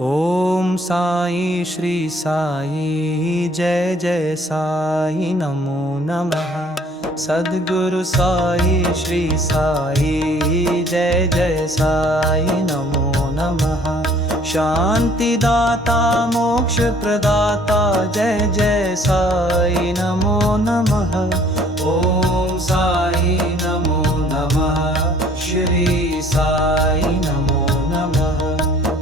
ओम साई श्री साई जय जय साई नमो नमः। सद्गुरु साई श्री साई जय जय साई नमो नमः। शांति दाता मोक्ष प्रदाता जय जय साई नमो नमः। ओम साई नमो नमः। श्री साई नमो नमः।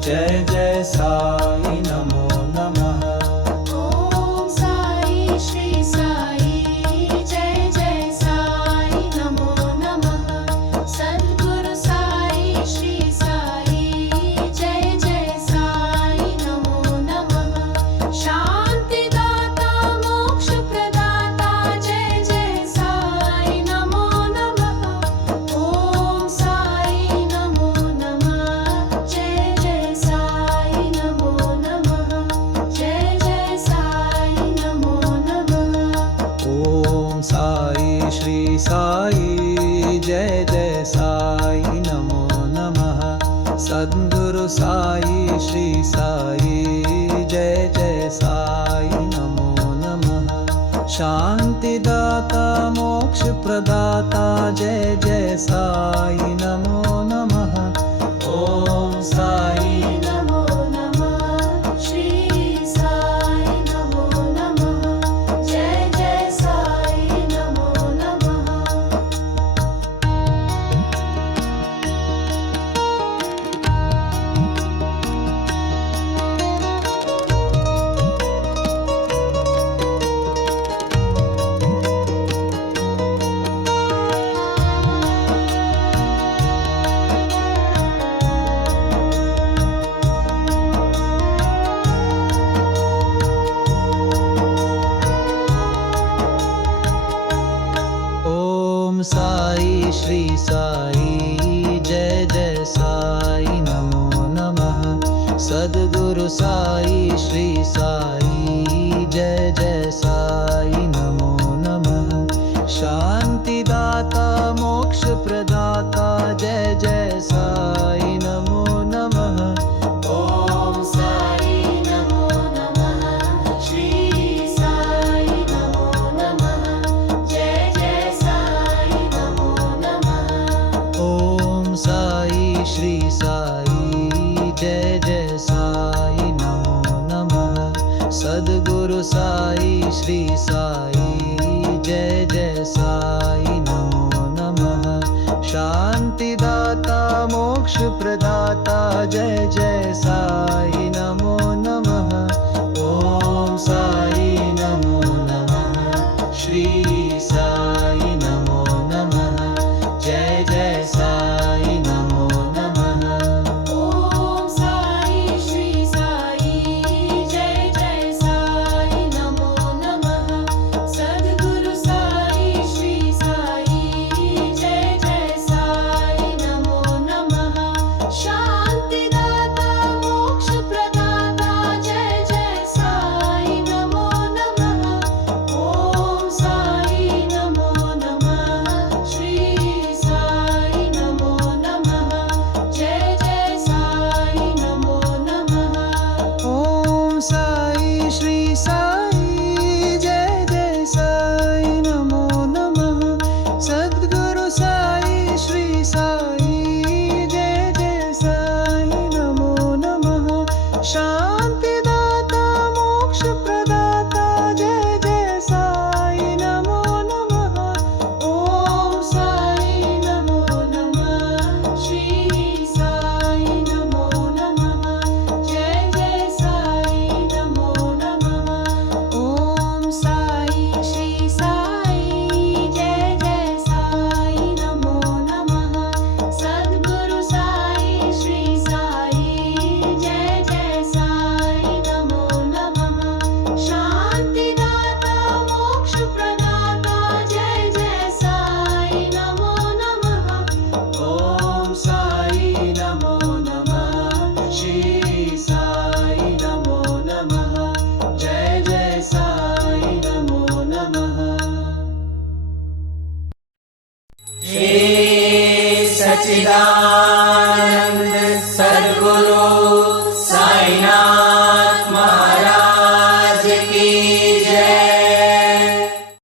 जय जय साई नमो नमः। ओम साई श्री साई जय जय साई नमो नमः। सद्गुरु साई श्री साई जय जय साई नमो नमः। शांति दाता मोक्ष प्रदाता जय जय साई नमो नमः। ओम साई नमो नमः। जय जय साई नमो नमः। जय जय साई नमो नमः। ओम साई श्री साई जय जय साई नमो नमः। सद्गुरु साई श्री साई जय जय साई नमो नमः। शांति दाता मोक्ष प्रदाता जय जय साई नमो नमः। ओम साई नमो नमः। श्री साई नमो नमः। जय जय साई नमो नमः। ओम साई श्री साई जय जय साई नमो नमः। सद्गुरु साई श्री साई जय जय साई नमो नमः। शांति दाता मोक्ष प्रदाता जय जय साई नमो नमः। ओम साई नमो नमः। श्री साई नमो नमः। जय जय साई नमो नमः। ओम साई श्री साई जय जय साई नमो नमः। सद्गुरु साई श्री साई जय जय साई नमो नमः। शांति दाता मोक्ष प्रदाता जय जय साई